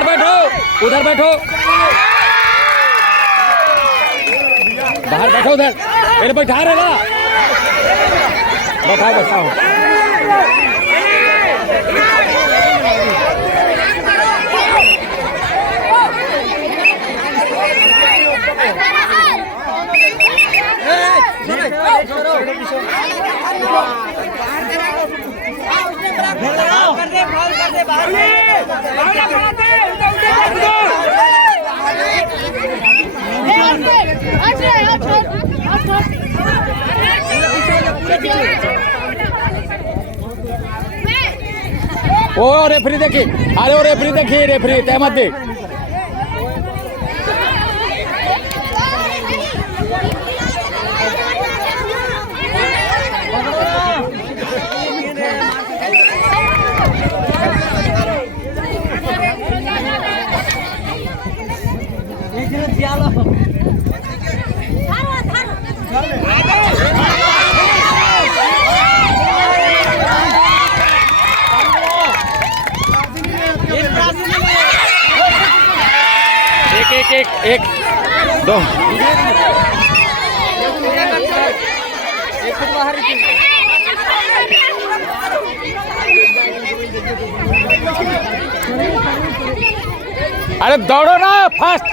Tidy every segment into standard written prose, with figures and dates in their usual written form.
उधर बैठो, उधर बैठो, बाहर बैठो उधर। मेरे बैठा रहेगा, बैठाओ बैठाओ। ओ रेफरी देखिए, अरे ओ रेफरी देखिए, रेफरी तय मत दे। एक दो अरे दौड़ो ना फास्ट।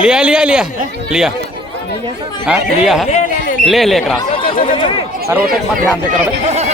लिया लिया लिया लिया हाँ लिया है, ले क्रॉस। अरे वो तक मत ध्यान दे कर